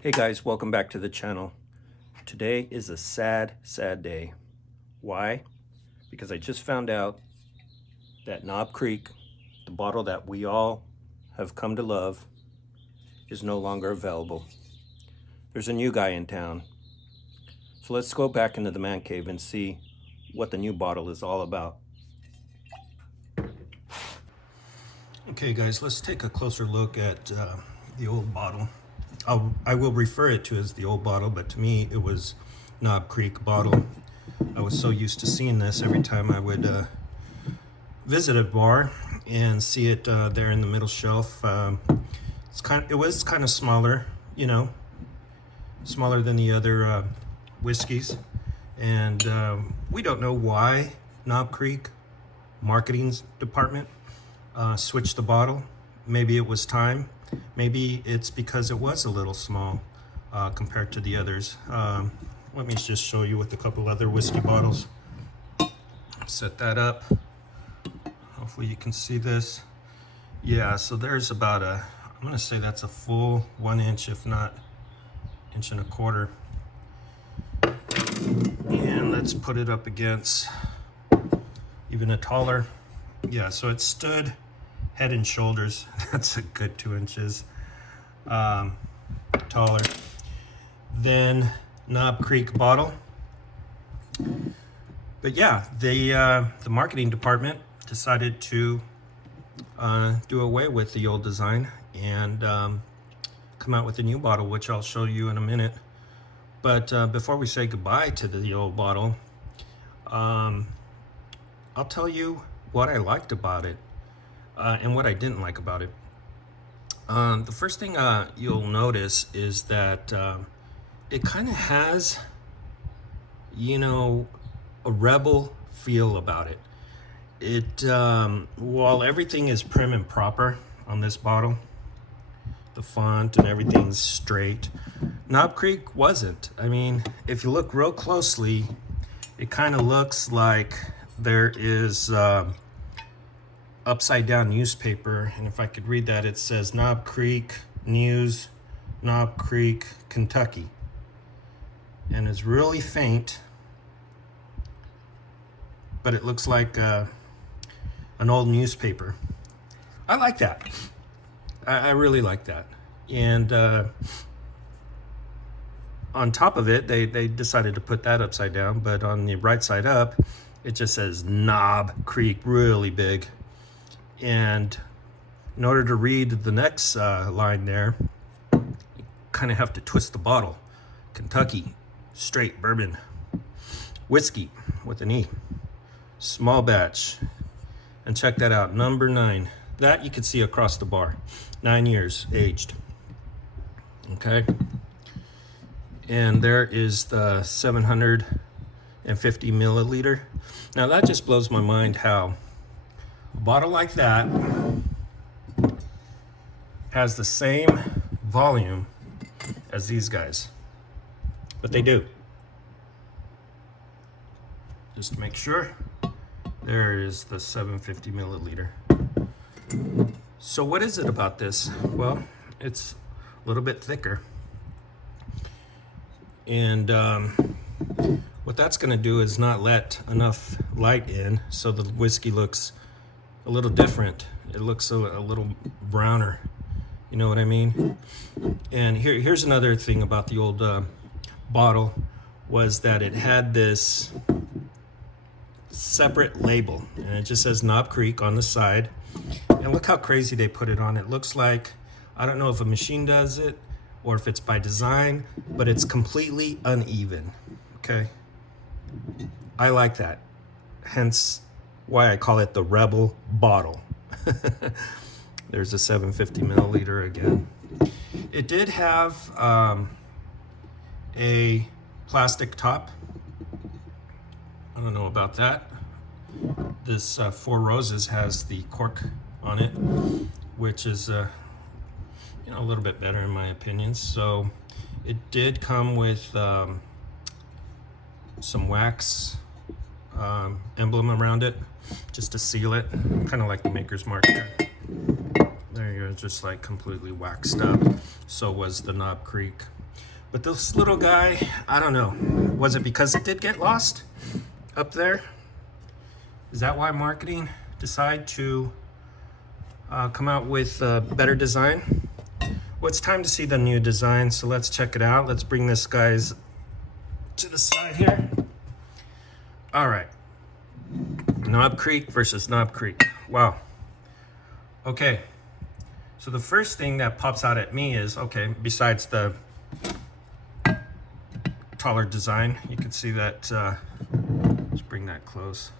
Hey guys, welcome back to the channel. Today is a sad, sad day. Why? Because I just found out that Knob Creek, the bottle that we all have come to love, is no longer available. There's a new guy in town. So let's go back into the man cave and see what the new bottle is all about. Okay guys, let's take a closer look at the old bottle. I will refer it to as the old bottle, but to me it was Knob Creek bottle. I was so used to seeing this every time I would visit a bar and see it there in the middle shelf. It was kind of smaller, smaller than the other whiskeys, and we don't know why Knob Creek marketing department switched the bottle. Maybe it was time. Maybe it's because it was a little small compared to the others. Let me just show you with a couple other whiskey bottles. Set that up. Hopefully you can see this. Yeah, so there's about I'm gonna say that's a full 1 inch, if not 1.25 inches. And let's put it up against even a taller. Yeah, so it stood head and shoulders. That's a good 2 inches taller than Knob Creek bottle. But yeah, the marketing department decided to do away with the old design and come out with a new bottle, which I'll show you in a minute. But before we say goodbye to the old bottle, I'll tell you what I liked about it and what I didn't like about it. The first thing you'll notice is that it kind of has, a rebel feel about it. While everything is prim and proper on this bottle, the font and everything's straight, Knob Creek wasn't. I mean, if you look real closely, it kind of looks like there is upside down newspaper, and if I could read that, it says Knob Creek News, Knob Creek, Kentucky, and it's really faint, but it looks like an old newspaper. I like that. I really like that. And on top of it, they decided to put that upside down, but on the right side up, it just says Knob Creek really big. And in order to read the next line there, you kind of have to twist the bottle. Kentucky straight bourbon whiskey with an E, small batch. And check that out, number 9. That you can see across the bar, 9 years aged. Okay. And there is the 750 milliliter. Now that just blows my mind how a bottle like that has the same volume as these guys, but they do. Just to make sure, there is the 750 milliliter. So what is it about this? Well, it's a little bit thicker, and what that's going to do is not let enough light in, so the whiskey looks a little different. It looks a little browner. You know what I mean? And here's another thing about the old bottle, was that it had this separate label, and it just says Knob Creek on the side. And look how crazy they put it on. It looks like, I don't know if a machine does it or if it's by design, but it's completely uneven. Okay, I like that. Hence why I call it the Rebel bottle. There's a 750 milliliter again. It did have a plastic top. I don't know about that. This Four Roses has the cork on it, which is a little bit better in my opinion. So it did come with some wax emblem around it, just to seal it, kind of like the Maker's Mark there. There you go, just like completely waxed up. So was the Knob Creek. But this little guy, I don't know. Was it because it did get lost up there? Is that why marketing decided to come out with a better design? Well, it's time to see the new design, so let's check it out. Let's bring this guys to the side here. All right. Knob Creek versus Knob Creek. Wow. Okay. So the first thing that pops out at me is, okay, besides the taller design, you can see that, let's bring that close.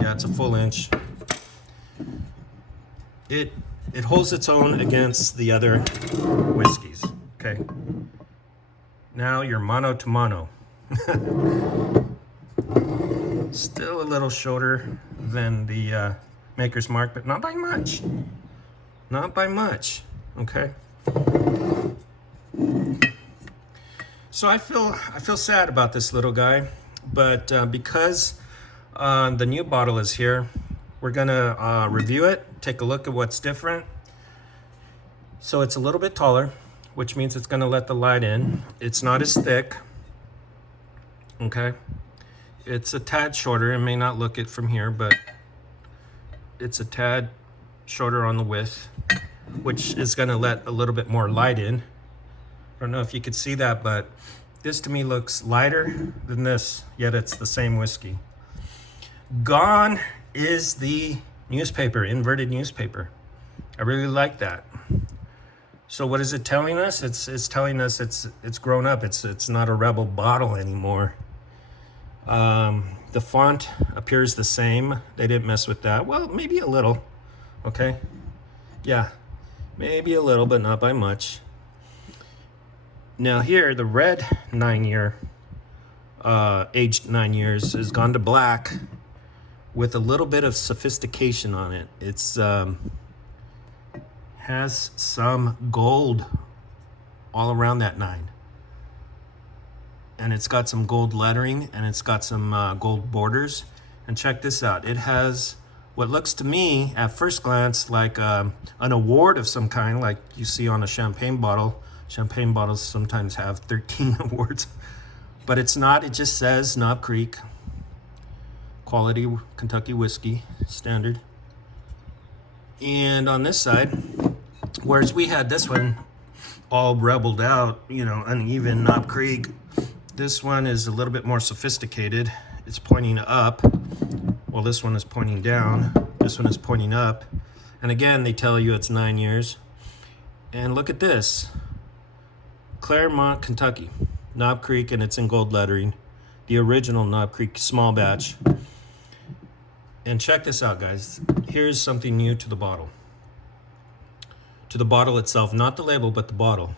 Yeah, it's a full inch. It holds its own against the other whiskeys. Okay. Now you're mono to mono. Still a little shorter than the Maker's Mark, but not by much. Not by much. Okay. So I feel sad about this little guy, but because the new bottle is here, we're gonna review it, take a look at what's different. So it's a little bit taller, which means it's gonna let the light in. It's not as thick. Okay. It's a tad shorter. It may not look it from here, but it's a tad shorter on the width, which is gonna let a little bit more light in. I don't know if you could see that, but this to me looks lighter than this, yet it's the same whiskey. Gone is the newspaper, inverted newspaper. I really like that. So what is it telling us? It's telling us it's grown up. It's not a Rebel bottle anymore. The font appears the same. They didn't mess with that. Well, maybe a little. Okay. Yeah, maybe a little, but not by much. Now here, the red 9-year, aged 9 years, has gone to black with a little bit of sophistication on it. It's has some gold all around that 9. And it's got some gold lettering, and it's got some gold borders. And check this out. It has what looks to me at first glance like an award of some kind, like you see on a champagne bottle. Champagne bottles sometimes have 13 awards, but it's not. It just says Knob Creek, quality Kentucky whiskey, standard. And on this side, whereas we had this one all rebelled out, you know, uneven Knob Creek, this one is a little bit more sophisticated. It's pointing up, while this one is pointing down. This one is pointing up. And again, they tell you it's 9 years. And look at this. Claremont, Kentucky. Knob Creek, and it's in gold lettering. The original Knob Creek small batch. And check this out, guys. Here's something new to the bottle. To the bottle itself, not the label, but the bottle.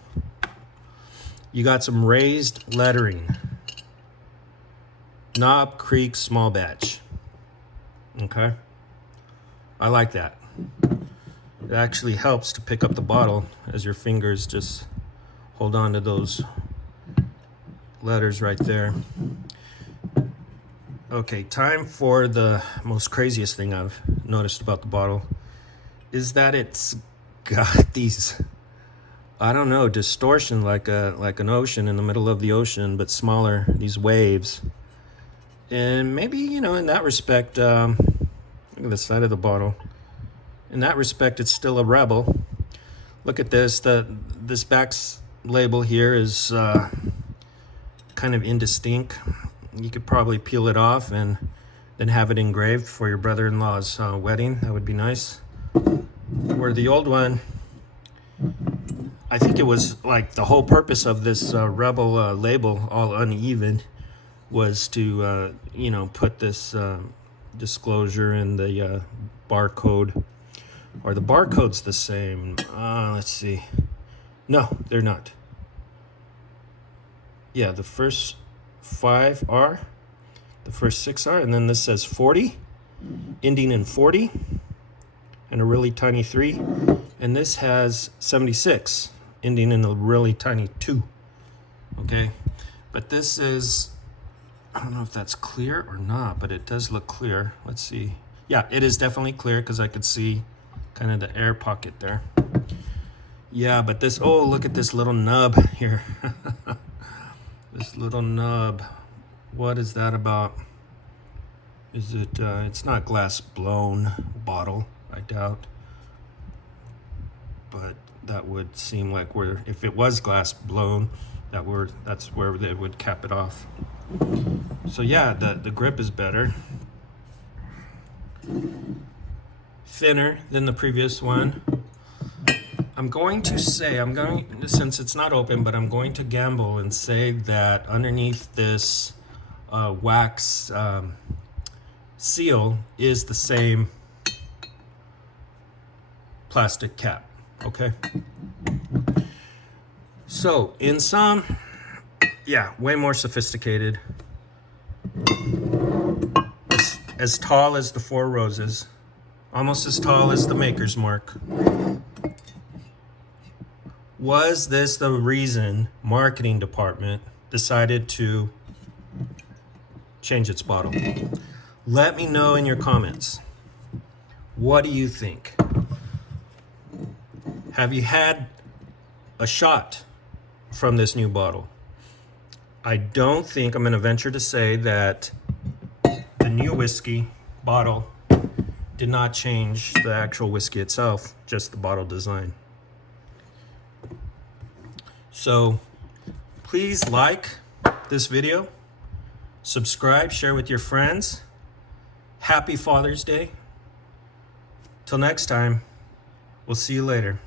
You got some raised lettering. Knob Creek small batch. Okay. I like that. It actually helps to pick up the bottle as your fingers just hold on to those letters right there. Okay, time for the most craziest thing I've noticed about the bottle is that it's got these, I don't know, distortion like an ocean in the middle of the ocean, but smaller, these waves. And maybe, you know, in that respect, look at the side of the bottle. In that respect, it's still a Rebel. Look at this. This back label here is kind of indistinct. You could probably peel it off and then have it engraved for your brother-in-law's wedding. That would be nice. Where the old one, I think it was like the whole purpose of this Rebel label, all uneven, was to, you know, put this disclosure in the barcode. Or the barcode's the same. Let's see. No, they're not. Yeah, the first 5 are, the first 6 are, and then this says 40, ending in 40, and a really tiny 3. And this has 76, ending in a really tiny 2. Okay, but this is, I don't know if that's clear or not, but it does look clear. Let's see. Yeah, it is definitely clear because I could see kind of the air pocket there. Yeah, but this, oh, look at this little nub here. This little nub. What is that about? Is it, it's not glass blown bottle, I doubt. But that would seem like where, if it was glass blown, that's where they would cap it off. So yeah, the grip is better. Thinner than the previous one. I'm going to say, since it's not open, but I'm going to gamble and say that underneath this wax seal is the same plastic cap, okay? So in sum, yeah, way more sophisticated. As tall as the Four Roses, almost as tall as the Maker's Mark. Was this the reason marketing department decided to change its bottle? Let me know in your comments. What do you think? Have you had a shot from this new bottle? I don't think, I'm going to venture to say that the new whiskey bottle did not change the actual whiskey itself, just the bottle design. So please like this video, subscribe, share with your friends. Happy Father's Day. Till next time, we'll see you later.